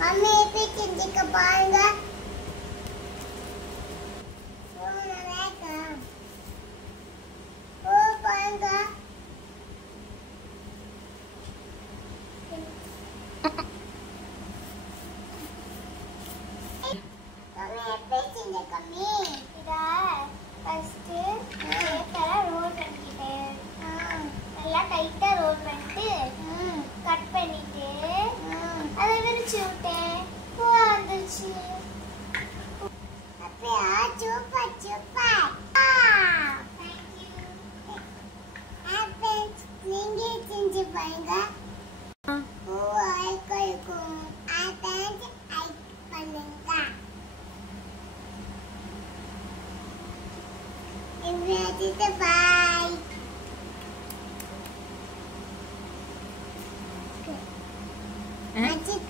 Mummy எப்படி செஞ்சுக்க பாருங்க. பாருங்க நல்லா டைட்டா ரோல் பண்ணிட்டு கட் பண்ணிட்டு அதை விரிச்சு விட்டேன். பூவா வந்துருச்சு. அப்படியா? Super super. நீங்க செஞ்சு பாருங்க. பூவா இருக்கும். பண்ணுங்க. Bye. Magic.